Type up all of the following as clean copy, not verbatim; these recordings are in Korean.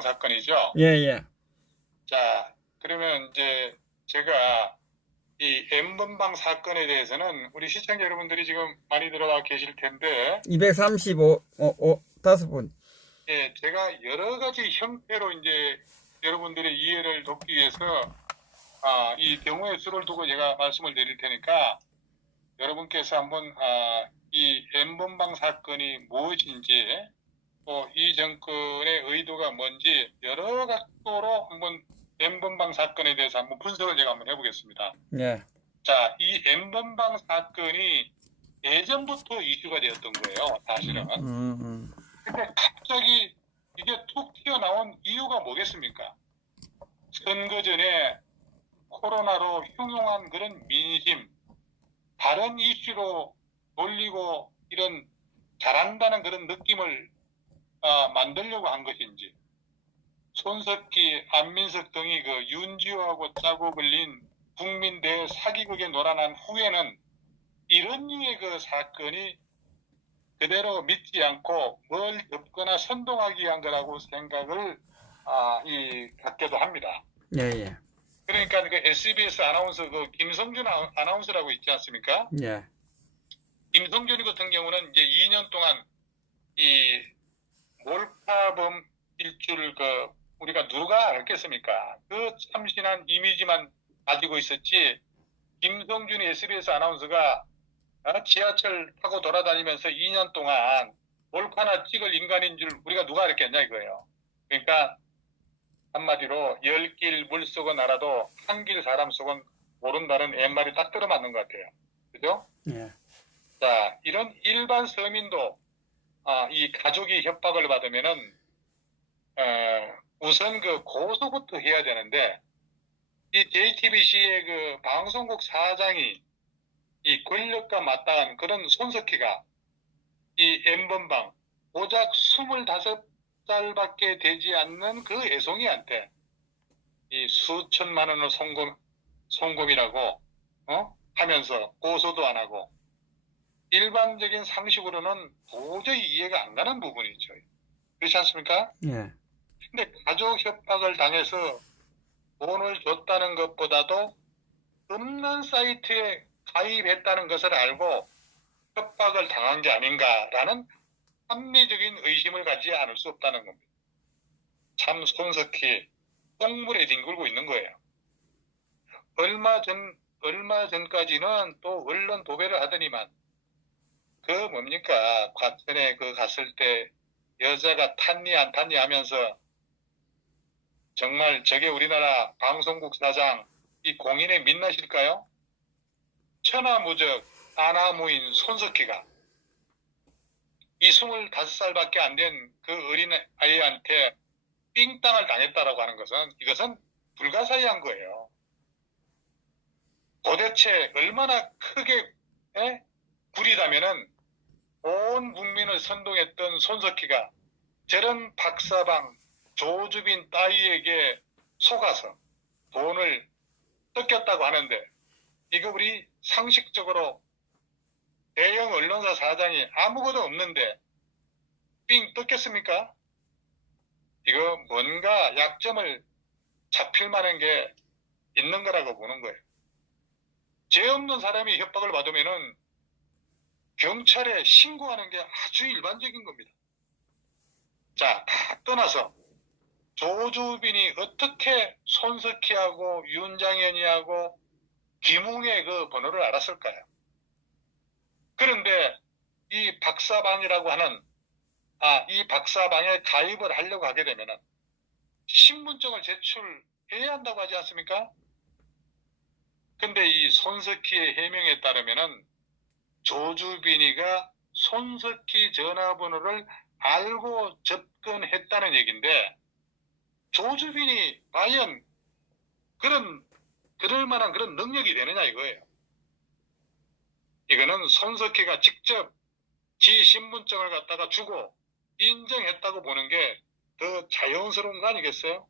사건이죠. 예, 예. 자, 그러면 이제 제가 이 N번방 사건에 대해서는 우리 시청자 여러분들이 지금 많이 들어와 계실 텐데, 235, 5분. 예, 제가 여러 가지 형태로 이제 여러분들의 이해를 돕기 위해서 이 경우의 수를 두고 제가 말씀을 드릴 테니까 여러분께서 한번 이 N번방 사건이 무엇인지 또 이 정권의 의도가 뭔지 여러 각도로 한번 N번방 사건에 대해서 한번 분석을 제가 한번 해보겠습니다. 예. 자, 이 N번방 사건이 예전부터 이슈가 되었던 거예요, 사실은. 근데 갑자기 이게 툭 튀어나온 이유가 뭐겠습니까? 선거 전에 코로나로 흉흉한 그런 민심, 다른 이슈로 돌리고 이런 잘한다는 그런 느낌을 만들려고 한 것인지, 손석희, 안민석 등이 그 윤지호하고 짜고 걸린 국민 대 사기극에 놀아난 후에는 이런 류의 그 사건이 그대로 믿지 않고 뭘 덮거나 선동하기 위한 거라고 생각을 갖게도 합니다. 예, 예. 그러니까 그 SBS 아나운서 그 김성준 아나운서라고 있지 않습니까? 예. 김성준 같은 경우는 이제 2년 동안 이 몰카범 일주를 우리가 누가 알겠습니까? 그 참신한 이미지만 가지고 있었지. 김성준이 SBS 아나운서가 지하철 타고 돌아다니면서 2년 동안 몰카나 찍을 인간인 줄 우리가 누가 알겠냐 이거예요. 그러니까 한마디로 10길 물속은 알아도 한 길 사람 속은 모른다는 옛말이 딱 들어맞는 것 같아요. 그죠? 예. 자, 이런 일반 서민도 이 가족이 협박을 받으면은 우선 그 고소부터 해야 되는데, 이 JTBC의 그 방송국 사장이 이 권력과 마땅한 그런 손석희가 이 N번방 고작 25살밖에 되지 않는 그 애송이한테 이 수천만 원을 송금이라고 하면서 고소도 안 하고, 일반적인 상식으로는 도저히 이해가 안 가는 부분이죠. 그렇지 않습니까? 예. 근데 가족 협박을 당해서 돈을 줬다는 것보다도 없는 사이트에 가입했다는 것을 알고 협박을 당한 게 아닌가라는 합리적인 의심을 가지지 않을 수 없다는 겁니다. 참 손석희 똥물에 뒹굴고 있는 거예요. 얼마 전까지는 또 언론 도배를 하더니만 그 뭡니까? 과천에 그 갔을 때 여자가 탔니 안 탔니 하면서 정말 저게 우리나라 방송국 사장 이 공인의 민낯일까요? 천하무적 아나무인 손석희가 이 25살밖에 안 된 그 어린 아이한테 삥땅을 당했다라고 하는 것은 이것은 불가사의한 거예요. 도대체 얼마나 크게 구리다면은 온 국민을 선동했던 손석희가 저런 박사방 조주빈 따위에게 속아서 돈을 뜯겼다고 하는데, 이거 우리 상식적으로 대형 언론사 사장이 아무것도 없는데 삥 뜯겠습니까? 이거 뭔가 약점을 잡힐 만한 게 있는 거라고 보는 거예요. 죄 없는 사람이 협박을 받으면은 경찰에 신고하는 게 아주 일반적인 겁니다. 자, 다 떠나서 조주빈이 어떻게 손석희하고 윤장현이하고 김웅의 그 번호를 알았을까요? 그런데 이 박사방이라고 하는 이 박사방에 가입을 하려고 하게 되면은 신분증을 제출해야 한다고 하지 않습니까? 근데 이 손석희의 해명에 따르면은 조주빈이가 손석희 전화번호를 알고 접근했다는 얘기인데, 조주빈이 과연 그럴 만한 그런 능력이 되느냐 이거예요. 이거는 손석희가 직접 지 신분증을 갖다가 주고 인정했다고 보는 게 더 자연스러운 거 아니겠어요?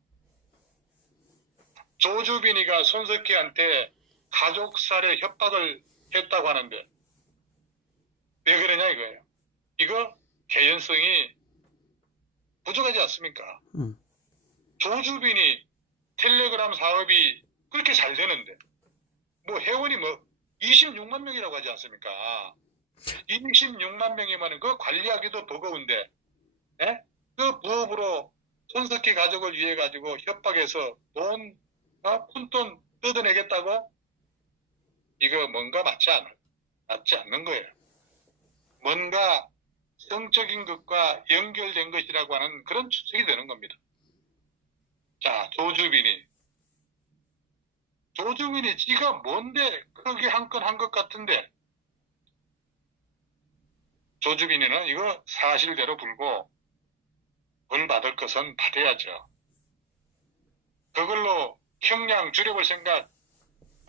조주빈이가 손석희한테 가족살해 협박을 했다고 하는데 왜 그러냐 이거예요. 이거 개연성이 부족하지 않습니까? 조주빈이 텔레그램 사업이 그렇게 잘 되는데 뭐 회원이 뭐 26만 명이라고 하지 않습니까? 26만 명이면 그 관리하기도 버거운데, 예? 그 부업으로 손석희 가족을 위해 가지고 협박해서 푼돈 뜯어내겠다고? 이거 뭔가 맞지 않는 거예요. 뭔가 성적인 것과 연결된 것이라고 하는 그런 추측이 되는 겁니다. 자, 조주빈이 지가 뭔데 크게 한 건 한 것 같은데, 조주빈이는 이거 사실대로 불고 벌 받을 것은 받아야죠. 그걸로 형량 줄여볼 생각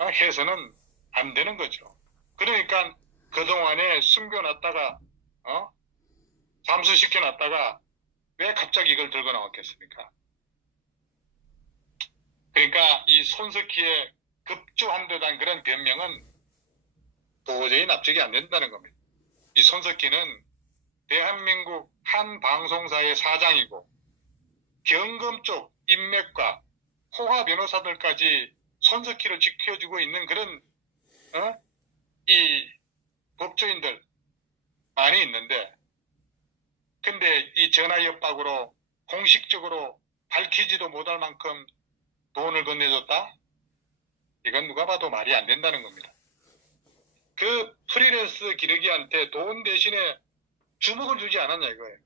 해서는 안 되는 거죠. 그러니까 그동안에 숨겨놨다가 잠수시켜놨다가 왜 갑자기 이걸 들고 나왔겠습니까? 그러니까 이 손석희의 급조한 듯한 그런 변명은 도저히 납득이 안 된다는 겁니다. 이 손석희는 대한민국 한 방송사의 사장이고 경금 쪽 인맥과 호화 변호사들까지 손석희를 지켜주고 있는 그런 이 법조인들 많이 있는데, 근데 이 전화 협박으로 공식적으로 밝히지도 못할 만큼 돈을 건네줬다? 이건 누가 봐도 말이 안 된다는 겁니다. 그 프리랜서 기러기한테 돈 대신에 주먹을 주지 않았냐 이거예요.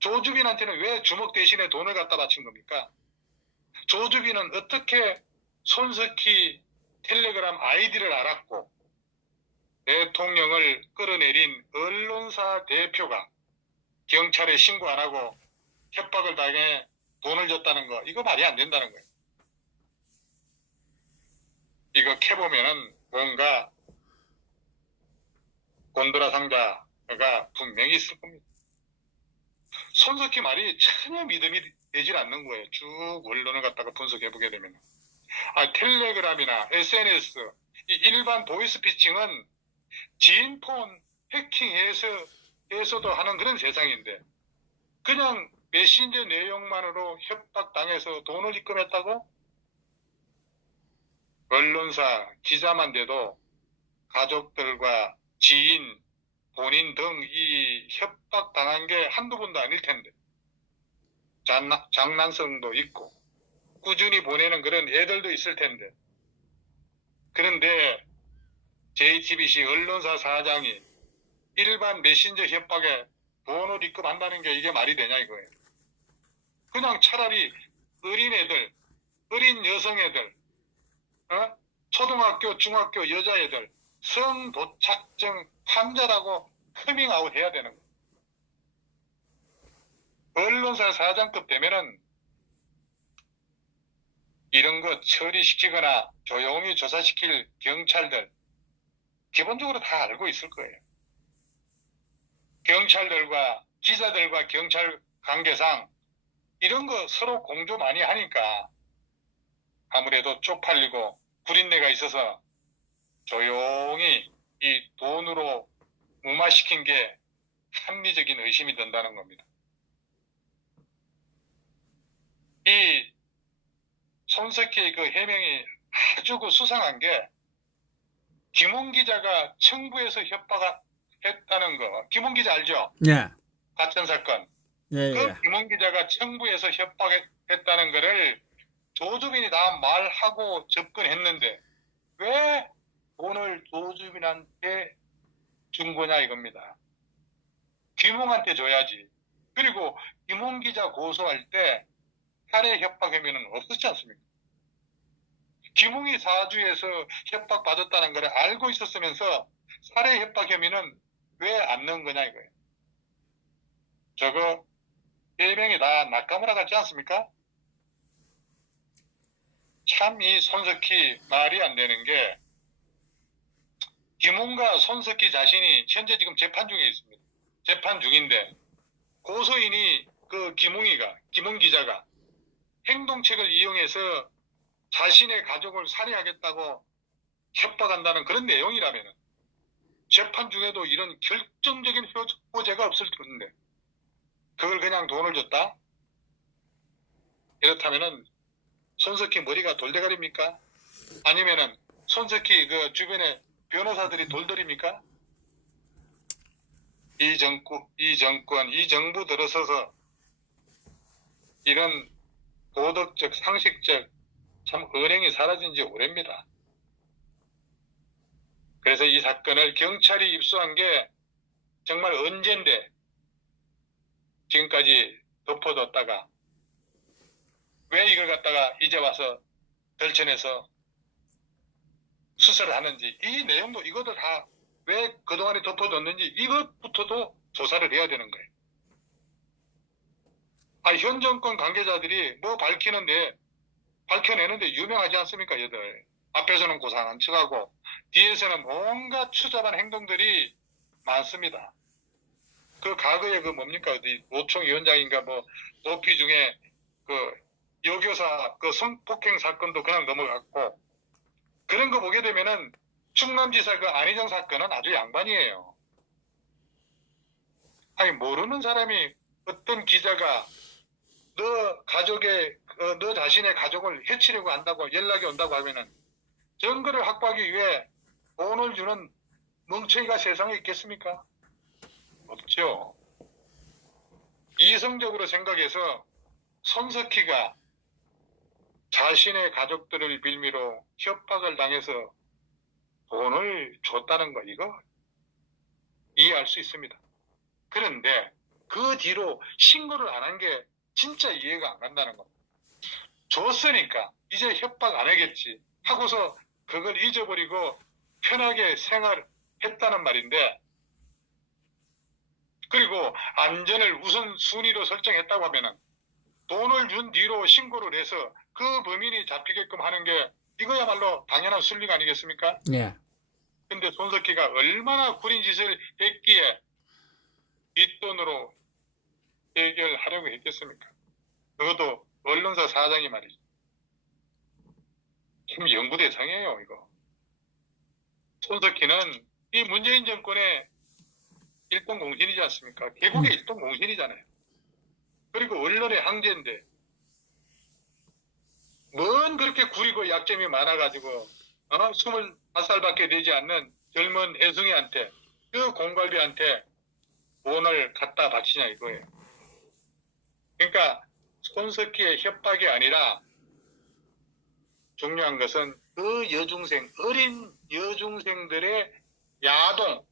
조주빈한테는 왜 주먹 대신에 돈을 갖다 바친 겁니까? 조주빈은 어떻게 손석희 텔레그램 아이디를 알았고 대통령을 끌어내린 언론사 대표가 경찰에 신고 안 하고 협박을 당해 돈을 줬다는 거, 이거 말이 안 된다는 거예요. 이거 캐보면은 뭔가 곤드라 상자가 분명히 있을 겁니다. 손석희 말이 전혀 믿음이 되질 않는 거예요. 쭉 원론을 갖다가 분석해보게 되면. 텔레그램이나 SNS, 이 일반 보이스피싱은 지인폰 해킹해서도 하는 그런 세상인데, 그냥 메신저 내용만으로 협박당해서 돈을 입금했다고? 언론사 기자만 돼도 가족들과 지인, 본인 등 이 협박당한 게 한두 번도 아닐 텐데, 장난성도 있고 꾸준히 보내는 그런 애들도 있을 텐데, 그런데 JTBC 언론사 사장이 일반 메신저 협박에 돈을 입금한다는 게 이게 말이 되냐 이거예요. 그냥 차라리 어린애들, 어린 여성애들, 초등학교, 중학교 여자애들 성도착증 환자라고 커밍아웃 해야 되는 거예요. 언론사 사장급 되면은 이런 거 처리시키거나 조용히 조사시킬 경찰들 기본적으로 다 알고 있을 거예요. 경찰들과 기자들과 경찰 관계상 이런 거 서로 공조 많이 하니까 아무래도 쪽팔리고 구린내가 있어서 조용히 이 돈으로 무마시킨 게 합리적인 의심이 든다는 겁니다. 이 손석희의 그 해명이 아주 그 수상한 게, 김웅 기자가 청부에서 협박했다는 거, 김웅 기자 알죠? 예. 가천 사건. 예, 그 예. 김웅 기자가 청부에서 협박했다는 거를 조주빈이 다 말하고 접근했는데 왜 돈을 조주빈한테 준 거냐 이겁니다. 김웅한테 줘야지. 그리고 김웅 기자 고소할 때 살해 협박 혐의는 없었지 않습니까? 김웅이 사주에서 협박받았다는 걸 알고 있었으면서 살해 협박 혐의는 왜 안 넣은 거냐 이거예요. 저거 해명이 다 낙가무라 같지 않습니까? 참 이 손석희 말이 안 되는 게, 김웅과 손석희 자신이 현재 지금 재판 중에 있습니다. 재판 중인데 고소인이 그 김웅 기자가 행동책을 이용해서 자신의 가족을 살해하겠다고 협박한다는 그런 내용이라면 재판 중에도 이런 결정적인 호재가 없을 텐데 그걸 그냥 돈을 줬다? 이렇다면은 손석희 머리가 돌대가리입니까? 아니면은 손석희 그 주변에 변호사들이 돌돌입니까? 이 정권, 이 정부 들어서서 이런 도덕적, 상식적 참 언행이 사라진 지 오래입니다. 그래서 이 사건을 경찰이 입수한 게 정말 언젠데 지금까지 덮어뒀다가 왜 이걸 갖다가 이제 와서 덜쳐내서 수사를 하는지, 이 내용도 이것도 다 왜 그동안에 덮어뒀는지 이것부터도 조사를 해야 되는 거예요. 현 정권 관계자들이 뭐 밝혀내는데 유명하지 않습니까, 얘들. 앞에서는 고상한 척하고 뒤에서는 뭔가 추잡한 행동들이 많습니다. 그 과거에 그 뭡니까, 어디 노총위원장인가 뭐 도피 중에 그 여교사 그 성폭행 사건도 그냥 넘어갔고, 그런 거 보게 되면은 충남지사 그 안희정 사건은 아주 양반이에요. 모르는 사람이 어떤 기자가 너 자신의 가족을 해치려고 한다고 연락이 온다고 하면은 증거를 확보하기 위해 돈을 주는 멍청이가 세상에 있겠습니까? 없죠. 이성적으로 생각해서 손석희가 자신의 가족들을 빌미로 협박을 당해서 돈을 줬다는 거, 이거 이해할 수 있습니다. 그런데 그 뒤로 신고를 안 한 게 진짜 이해가 안 간다는 겁니다. 줬으니까 이제 협박 안 하겠지 하고서 그걸 잊어버리고 편하게 생활했다는 말인데, 그리고 안전을 우선순위로 설정했다고 하면은 돈을 준 뒤로 신고를 해서 그 범인이 잡히게끔 하는 게 이거야말로 당연한 순리가 아니겠습니까? 예. 근데 손석희가 얼마나 구린 짓을 했기에 뒷돈으로 해결하려고 했겠습니까? 그것도 언론사 사장이 말이죠. 참 연구 대상이에요, 이거. 손석희는 이 문재인 정권의 일동 공신이지 않습니까? 개국의 일동 공신이잖아요. 그리고 언론의 항제인데 뭔 그렇게 구리고 약점이 많아가지고 25살밖에 되지 않는 젊은 애송이한테, 그 공갈비한테 돈을 갖다 바치냐 이거예요. 그러니까 손석희의 협박이 아니라 중요한 것은 그 어린 여중생들의 야동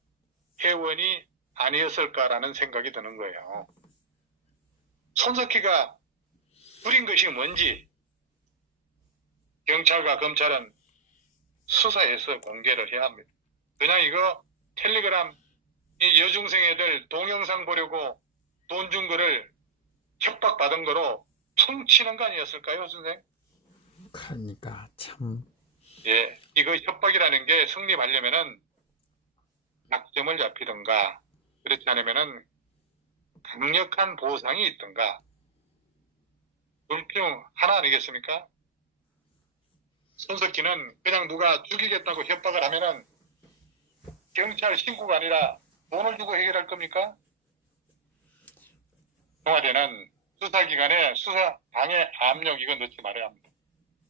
회원이 아니었을까라는 생각이 드는 거예요. 손석희가 부린 것이 뭔지 경찰과 검찰은 수사해서 공개를 해야 합니다. 그냥 이거 텔레그램 이 여중생 애들 동영상 보려고 돈 준 거를 협박받은 거로 퉁치는 거 아니었을까요, 선생님? 그러니까 참. 예, 이거 협박이라는 게 성립하려면은 약점을 잡히든가, 그렇지 않으면은 강력한 보상이 있든가, 둘 중 하나 아니겠습니까? 손석희는 그냥 누가 죽이겠다고 협박을 하면은 경찰 신고가 아니라 돈을 주고 해결할 겁니까? 청와대는 수사기관에 수사 방해 압력 이거 넣지 말아야 합니다.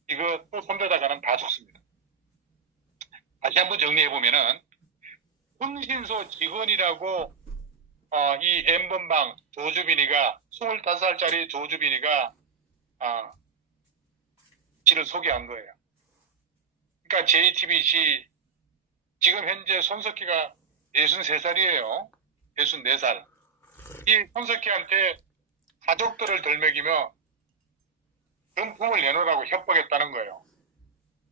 이거 또 손대다가는 다 죽습니다. 다시 한번 정리해보면은 흥신소 직원이라고 이 N번방 조주빈이가 25살짜리 조주빈이가 지를 소개한 거예요. 그러니까 JTBC 지금 현재 손석희가 63살이에요. 64살. 이 손석희한테 가족들을 덜먹이며 금품을 내놓으라고 협박했다는 거예요.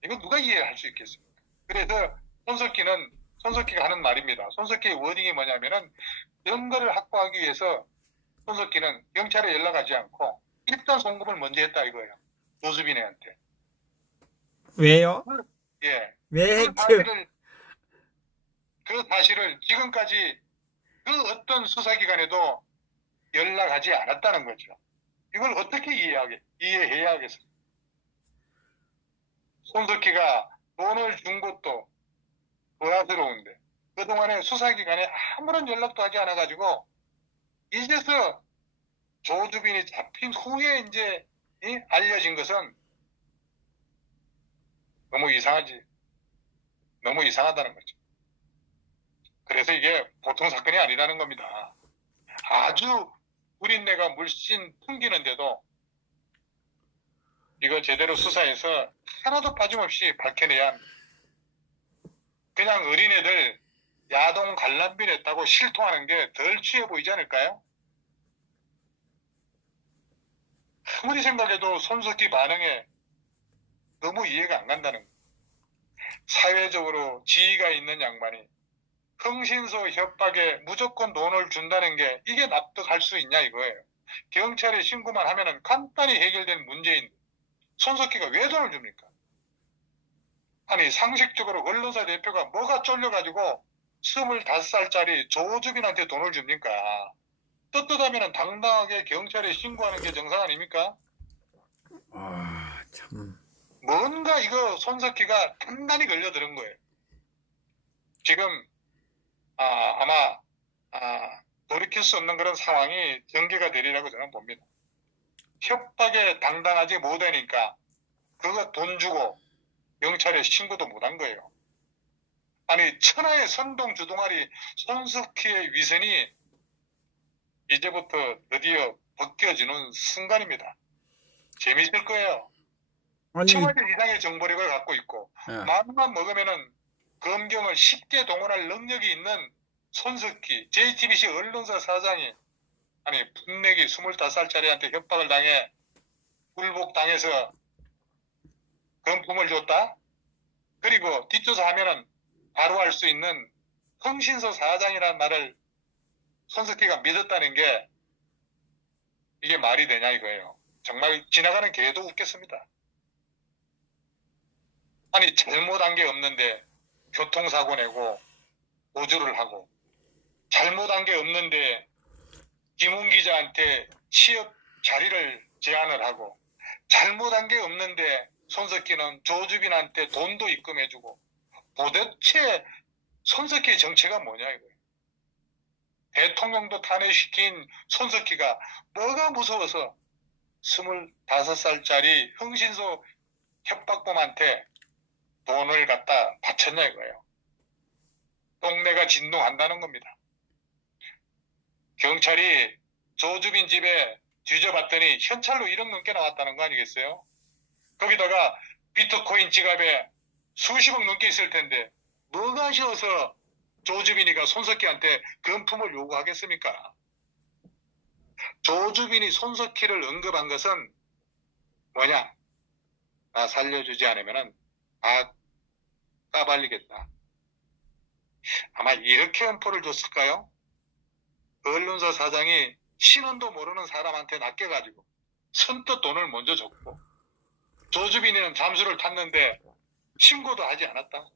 이거 누가 이해할 수 있겠습니까? 그래서 손석희가 하는 말입니다. 손석희의 워딩이 뭐냐면은 증거를 확보하기 위해서 손석희는 경찰에 연락하지 않고 일단 송금을 먼저 했다 이거예요. 조수빈한테. 왜요? 예. 왜 그 했죠? 사실을 지금까지 그 어떤 수사기관에도 연락하지 않았다는 거죠. 이걸 어떻게 이해해야 하겠습니까? 손석희가 돈을 준 것도 의아스러운데 그동안에 수사기관에 아무런 연락도 하지 않아가지고 이제서 조주빈이 잡힌 후에 이제 알려진 것은 너무 이상하지. 너무 이상하다는 거죠. 그래서 이게 보통 사건이 아니라는 겁니다. 아주 우린내가 물씬 풍기는데도 이거 제대로 수사해서 하나도 빠짐없이 밝혀내야 합니다. 그냥 어린애들 야동 관람비냈다고 실토하는 게 덜 취해 보이지 않을까요? 아무리 생각해도 손석희 반응에 너무 이해가 안 간다는 거예요. 사회적으로 지위가 있는 양반이 흥신소 협박에 무조건 돈을 준다는 게 이게 납득할 수 있냐 이거예요. 경찰에 신고만 하면은 간단히 해결된 문제인 손석희가 왜 돈을 줍니까? 아니 상식적으로 언론사 대표가 뭐가 쫄려가지고 25살짜리 조주빈한테 돈을 줍니까? 떳떳하면 당당하게 경찰에 신고하는 게 정상 아닙니까? 참. 뭔가 이거 손석희가 단단히 걸려들은 거예요. 지금 아마 돌이킬 수 없는 그런 상황이 전개가 되리라고 저는 봅니다. 협박에 당당하지 못하니까 그거 돈 주고 경찰에 신고도 못한 거예요. 아니 천하의 선동 주동아리 손석희의 위선이 이제부터 드디어 벗겨지는 순간입니다. 재밌을 거예요. 아니, 청와대 이상의 정보력을 갖고 있고 마음만 먹으면은 검경을 쉽게 동원할 능력이 있는 손석희 JTBC 언론사 사장이 아니 분내기 25살짜리한테 협박을 당해 굴복당해서 금품을 줬다? 그리고 뒷조사하면은 바로 할 수 있는 흥신소 사장이라는 말을 손석희가 믿었다는 게 이게 말이 되냐 이거예요. 정말 지나가는 개도 웃겠습니다. 아니 잘못한 게 없는데 교통사고 내고 보조를 하고 잘못한 게 없는데 김웅 기자한테 취업 자리를 제안을 하고 잘못한 게 없는데 손석희는 조주빈한테 돈도 입금해주고 도대체 손석희의 정체가 뭐냐 이거예요. 대통령도 탄핵시킨 손석희가 뭐가 무서워서 25살짜리 흥신소 협박범한테 돈을 갖다 바쳤냐 이거예요. 동네가 진동한다는 겁니다. 경찰이 조주빈 집에 뒤져봤더니 현찰로 1억 넘게 나왔다는 거 아니겠어요? 거기다가 비트코인 지갑에 수십억 넘게 있을 텐데 뭐가 아쉬워서 조주빈이가 손석희한테 금품을 요구하겠습니까? 조주빈이 손석희를 언급한 것은 뭐냐? 나 살려주지 않으면은 까발리겠다. 아마 이렇게 엄포를 줬을까요? 언론사 사장이 신원도 모르는 사람한테 낚여가지고 선뜻 돈을 먼저 줬고 조주빈이는 잠수를 탔는데 신고도 하지 않았다.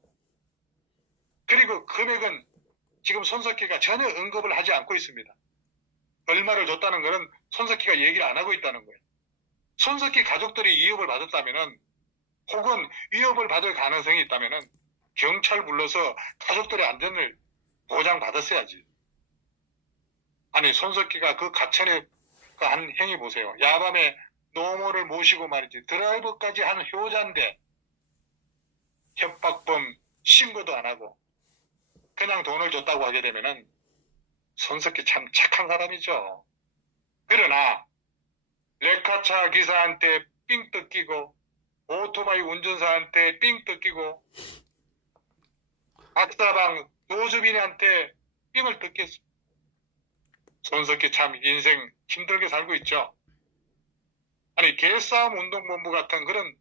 그리고 금액은 지금 손석희가 전혀 언급을 하지 않고 있습니다. 얼마를 줬다는 것은 손석희가 얘기를 안 하고 있다는 거예요. 손석희 가족들이 위협을 받았다면은 혹은 위협을 받을 가능성이 있다면은 경찰 불러서 가족들의 안전을 보장받았어야지. 아니 손석희가 그 가천에 한 행위 보세요. 야밤에 노모를 모시고 말이지 드라이브까지 한 효자인데 협박범 신고도 안 하고 그냥 돈을 줬다고 하게 되면은 손석희 참 착한 사람이죠. 그러나 레카차 기사한테 삥 뜯기고 오토바이 운전사한테 삥 뜯기고 박사방 조주빈한테 삥을 뜯겼어. 손석희 참 인생 힘들게 살고 있죠. 아니 개싸움 운동본부 같은 그런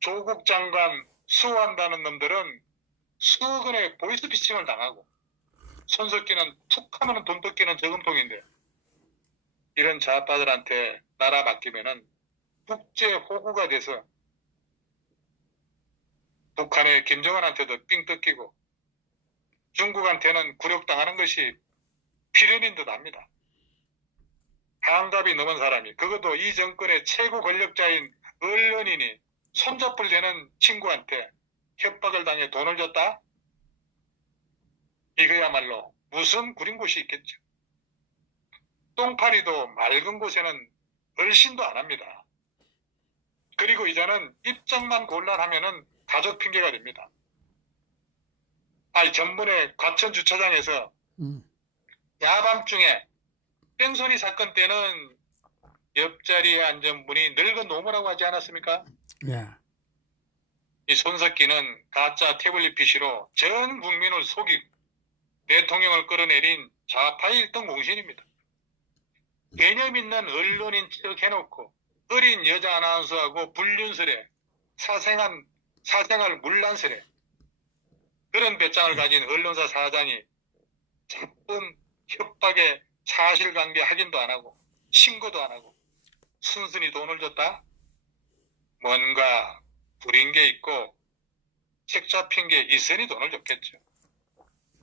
조국 장관 수호한다는 놈들은 수억 원의 보이스피싱을 당하고 손석희는 툭 하면 돈 뜯기는 저금통인데 이런 좌파들한테 나라 맡기면은 국제 호구가 돼서 북한의 김정은한테도 삥 뜯기고 중국한테는 굴욕당하는 것이 필연인 듯 합니다. 한갑이 넘은 사람이 그것도 이 정권의 최고 권력자인 언론인이 손잡을 대는 친구한테 협박을 당해 돈을 줬다? 이거야말로 무슨 구린 곳이 있겠죠. 똥파리도 맑은 곳에는 얼씬도 안 합니다. 피고의자는 입장만 곤란하면은 가족 핑계가 됩니다. 아니, 전번에 과천 주차장에서 야밤중에 뺑소니 사건 때는 옆자리에 앉은 분이 늙은 노무라고 하지 않았습니까? 예. 이 손석기는 가짜 태블릿 PC로 전 국민을 속이고 대통령을 끌어내린 좌파의 1등 공신입니다. 개념 있는 언론인 척 해놓고 어린 여자 아나운서하고 불륜설에 사생활 문란설에 그런 배짱을 가진 언론사 사장이 자꾸 협박에 사실관계 확인도 안 하고 신고도 안 하고 순순히 돈을 줬다? 뭔가 부린 게 있고 책 잡힌 게 있으니 돈을 줬겠죠.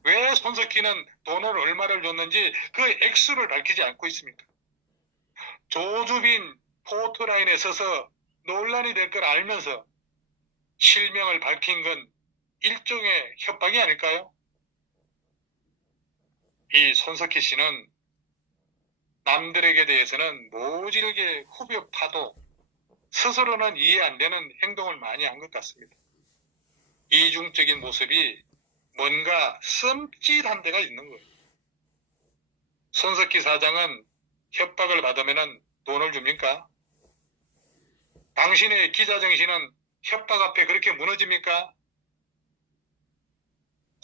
왜 손석희는 돈을 얼마를 줬는지 그 액수를 밝히지 않고 있습니까? 조주빈 포토라인에 서서 논란이 될 걸 알면서 실명을 밝힌 건 일종의 협박이 아닐까요? 이 손석희 씨는 남들에게 대해서는 모질게 후벼 파도 스스로는 이해 안 되는 행동을 많이 한 것 같습니다. 이중적인 모습이 뭔가 썸짓한 데가 있는 거예요. 손석희 사장은 협박을 받으면 돈을 줍니까? 당신의 기자 정신은 협박 앞에 그렇게 무너집니까?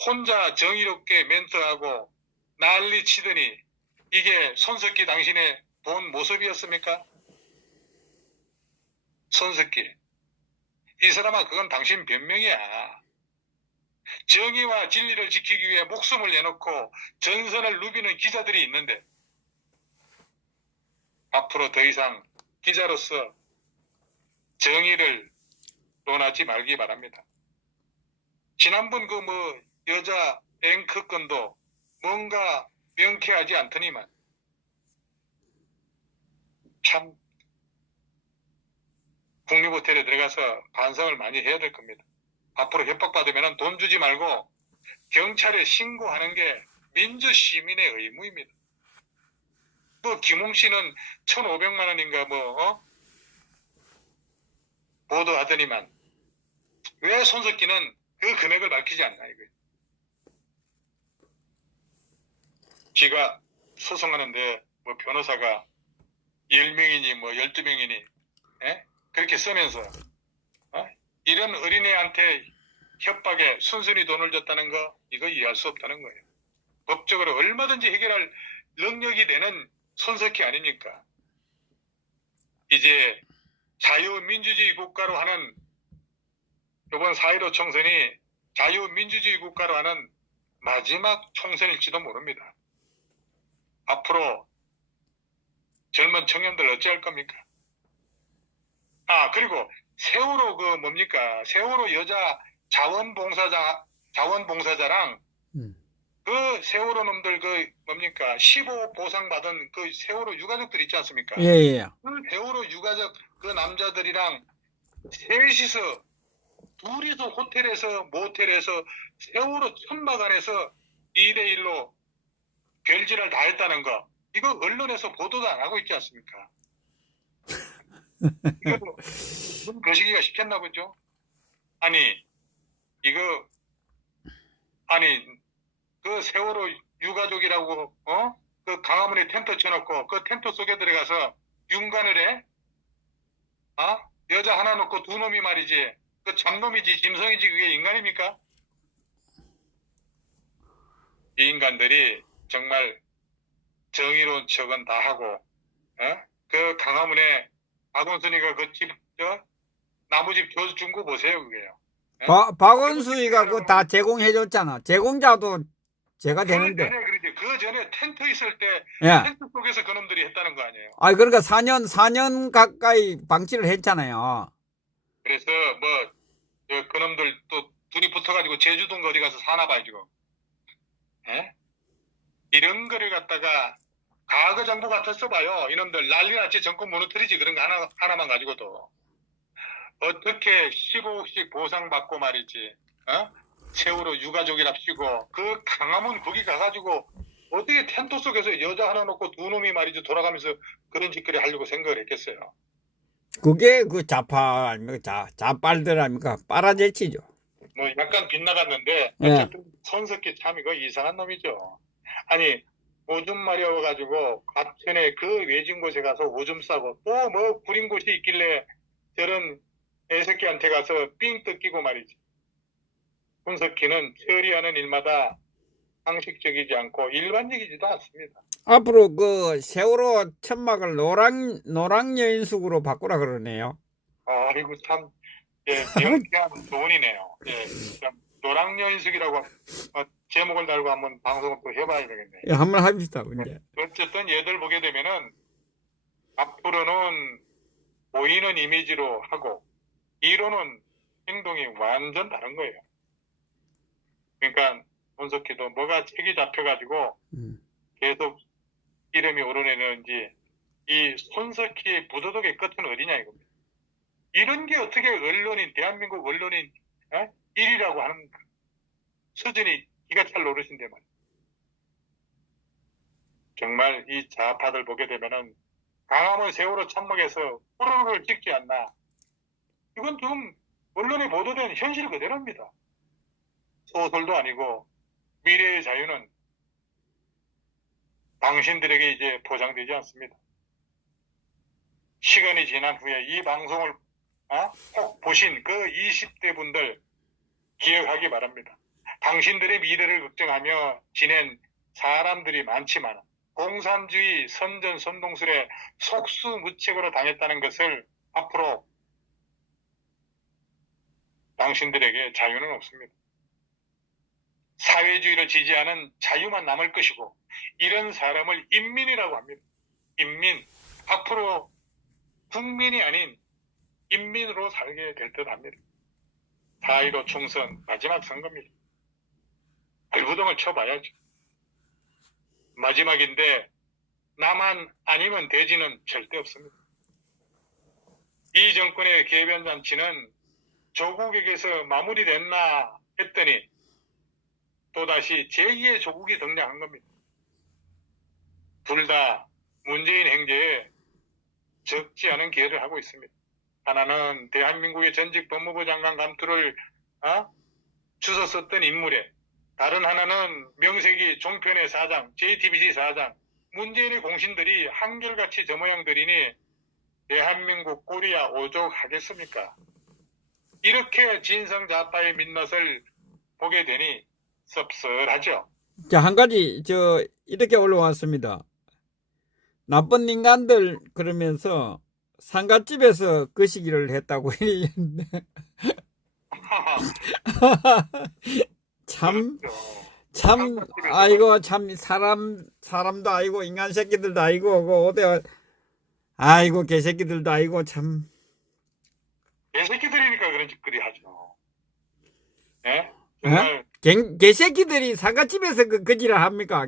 혼자 정의롭게 멘트하고 난리 치더니 이게 손석희 당신의 본 모습이었습니까? 손석희, 이 사람아, 그건 당신 변명이야. 정의와 진리를 지키기 위해 목숨을 내놓고 전선을 누비는 기자들이 있는데 앞으로 더 이상 기자로서 정의를 논하지 말기 바랍니다. 지난번 그 여자 앵커 건도 뭔가 명쾌하지 않더니만 참 국립호텔에 들어가서 반성을 많이 해야 될 겁니다. 앞으로 협박받으면 돈 주지 말고 경찰에 신고하는 게 민주시민의 의무입니다. 김웅 씨는 1,500만 원인가 보도하더니만 왜 손석희는 그 금액을 밝히지 않나 이거예요. 지가 소송하는데 변호사가 10명이니 12명이니 그렇게 쓰면서 이런 어린애한테 협박에 순순히 돈을 줬다는 거 이거 이해할 수 없다는 거예요. 법적으로 얼마든지 해결할 능력이 되는 손석희 아닙니까? 이제 자유민주주의 국가로 하는 이번 4.15 총선이 자유민주주의 국가로 하는 마지막 총선일지도 모릅니다. 앞으로 젊은 청년들 어찌할 겁니까? 그리고 세월호 세월호 여자 자원봉사자랑 그 세월호 놈들 15 보상 받은 그 세월호 유가족들 있지 않습니까? 예. 그 세월호 유가족 그 남자들이랑 둘이서 호텔에서 모텔에서 세월호 천막 안에서 2대1로 별짓을 다 했다는 거 이거 언론에서 보도도 안 하고 있지 않습니까? 이거 눈 거시기가 쉽겠나 보죠? 그 세월호 유가족이라고 그 강화문에 텐트 쳐놓고 그 텐트 속에 들어가서 윤관을 해? 여자 하나 놓고 두 놈이 말이지 그 잡놈이지 짐승이지 그게 인간입니까? 이 인간들이 정말 정의로운 척은 다 하고 그 강화문에 박원순이가 그 집 나무집 준 거 보세요 그게요. 박원수이가 그거 다 제공해줬잖아. 제공자도 제가 되는데. 그 전에 텐트 있을 때 예. 텐트 속에서 그놈들이 했다는 거 아니에요. 그러니까 4년 가까이 방치를 했잖아요. 그래서 그놈들 또 둘이 붙어가지고 제주도인가 어디 가서 사나 봐요 지금. 이런 거를 갖다가 과거 정부 같았어 봐요. 이놈들 난리났지 정권 무너뜨리지 그런 거 하나만 가지고도. 어떻게 15억씩 보상받고 말이지. 세월호 유가족이랍시고 그 강화문 거기 가가지고 어떻게 텐트 속에서 여자 하나 놓고 두 놈이 말이지 돌아가면서 그런 짓거리 하려고 생각을 했겠어요. 그게 그 좌파 아닙니까? 좌빨들 아닙니까? 빨아제치죠. 뭐 약간 빗나갔는데 예. 어쨌든 손석희 참 이거 이상한 놈이죠. 아니 오줌 마려워가지고 과천에 그 외진 곳에 가서 오줌 싸고 또 뭐 구린 곳이 있길래 저런 애새끼한테 가서 삥 뜯기고 말이지. 손석희는 처리하는 일마다 상식적이지 않고 일반적이지도 않습니다. 앞으로 그 세월호 천막을 노랑 여인숙으로 바꾸라 그러네요. 아이고 참 예, 명쾌한 조언이네요. 예, 참 노랑여인숙이라고 제목을 달고 한번 방송을 또 해봐야 되겠네. 예, 한번 합시다, 문제. 어쨌든 얘들 보게 되면은 앞으로는 보이는 이미지로 하고 이론은 행동이 완전 다른 거예요. 그러니까 손석희도 뭐가 책이 잡혀가지고 계속 이름이 오르내는지 이 손석희의 부도덕의 끝은 어디냐 이겁니다. 이런 게 어떻게 언론인, 대한민국 언론인 1위라고 하는 수준이 기가 찰 노릇인데 말이야. 정말 이 좌파들 보게 되면은 강화문 세월호 참목에서 호로를 찍지 않나. 이건 좀 언론에 보도된 현실 그대로입니다. 소설도 아니고 미래의 자유는 당신들에게 이제 보장되지 않습니다. 시간이 지난 후에 이 방송을 꼭 보신 그 20대 분들 기억하기 바랍니다. 당신들의 미래를 걱정하며 지낸 사람들이 많지만 공산주의 선전선동술에 속수무책으로 당했다는 것을 앞으로 당신들에게 자유는 없습니다. 사회주의를 지지하는 자유만 남을 것이고 이런 사람을 인민이라고 합니다. 인민. 앞으로 국민이 아닌 인민으로 살게 될 듯 합니다. 4.15 총선 마지막 선거입니다. 발부동을 쳐봐야죠. 마지막인데 나만 아니면 대지는 절대 없습니다. 이 정권의 개변잔치는 조국에게서 마무리됐나 했더니 또다시 제2의 조국이 등장한 겁니다. 둘 다 문재인 행제에 적지 않은 기여를 하고 있습니다. 하나는 대한민국의 전직 법무부 장관 감투를 주워 썼던 인물에, 다른 하나는 명색이 종편의 사장, JTBC 사장, 문재인의 공신들이 한결같이 저 모양들이니 대한민국 꼴이야 오죽 하겠습니까? 이렇게 진성자파의 민낯을 보게 되니 씁쓸하죠. 자, 한 가지, 이렇게 올라왔습니다. 나쁜 인간들, 그러면서 상갓집에서 그 시기를 했다고 이랬는데. 참, 아이고, 참, 사람도 아니고, 인간 새끼들도 아니고, 아이고, 개새끼들도 아니고, 참. 개새끼들이니까 그런 짓거리 하죠. 네? 정말. 개새끼들이 상갓집에서 그 짓을 합니까?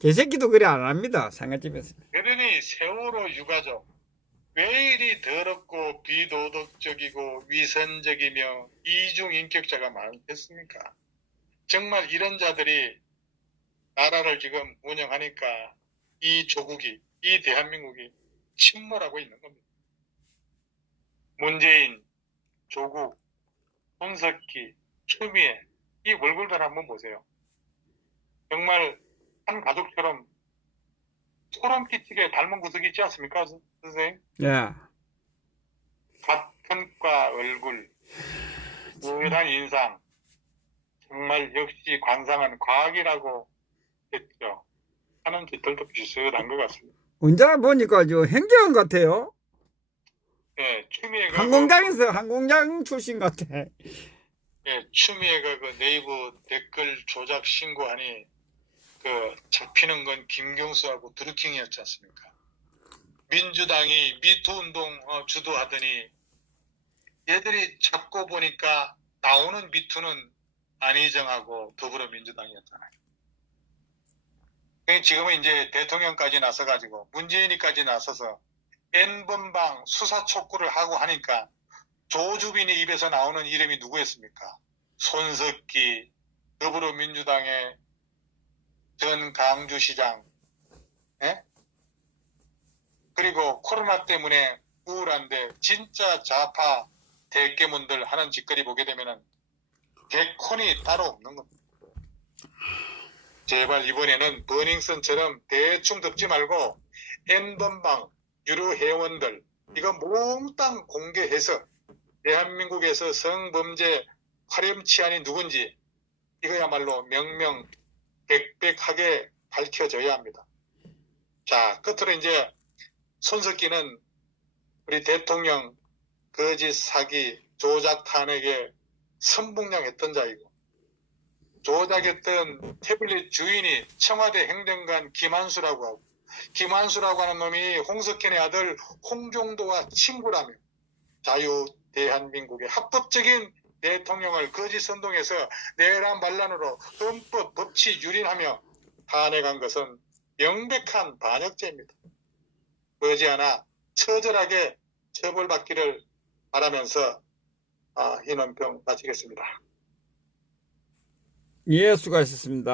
개새끼도 그래 안 합니다. 상갓집에서. 그러니 세월호 유가족 왜 이리 더럽고 비도덕적이고 위선적이며 이중인격자가 많겠습니까? 정말 이런 자들이 나라를 지금 운영하니까 이 조국이, 이 대한민국이 침몰하고 있는 겁니다. 문재인, 조국, 손석희, 추미애 이 얼굴들 한번 보세요. 정말 한 가족처럼 소름 끼치게 닮은 구석이 있지 않습니까, 선생님? 예. 같은 과 얼굴, 유일한 인상, 정말 역시 관상은 과학이라고 했죠. 하는 짓들도 비슷한 것 같습니다. 혼자 보니까 행정관 같아요. 예, 추미애가 항공장 출신 같아. 예, 추미애가 그 네이버 댓글 조작 신고하니 잡히는 건 김경수하고 드루킹이었지 않습니까? 민주당이 미투 운동 주도하더니 얘들이 잡고 보니까 나오는 미투는 안희정하고 더불어민주당이었잖아요. 지금은 이제 대통령까지 나서가지고 문재인이까지 나서서 N번방 수사 촉구를 하고 하니까 조주빈이 입에서 나오는 이름이 누구였습니까? 손석희, 더불어민주당의 전 강주시장, 예? 그리고 코로나 때문에 우울한데 진짜 좌파 대깨문들 하는 짓거리 보게 되면은 개콘이 따로 없는 겁니다. 제발 이번에는 버닝썬처럼 대충 덮지 말고 N번방 유료 회원들 이거 몽땅 공개해서 대한민국에서 성범죄 화렴치안이 누군지 이거야말로 명명백백하게 밝혀져야 합니다. 자, 끝으로 이제 손석기는 우리 대통령 거짓 사기 조작 탄핵에 선봉량했던 자이고 조작했던 태블릿 주인이 청와대 행정관 김한수라고 하고 김한수라고 하는 놈이 홍석현의 아들 홍종도와 친구라며 자유 대한민국의 합법적인 대통령을 거짓 선동해서 내란 반란으로 헌법 법치 유린하며 탄핵한 것은 명백한 반역죄입니다. 머지않아 처절하게 처벌받기를 바라면서 이 논평 마치겠습니다. 예, 수고하셨습니다.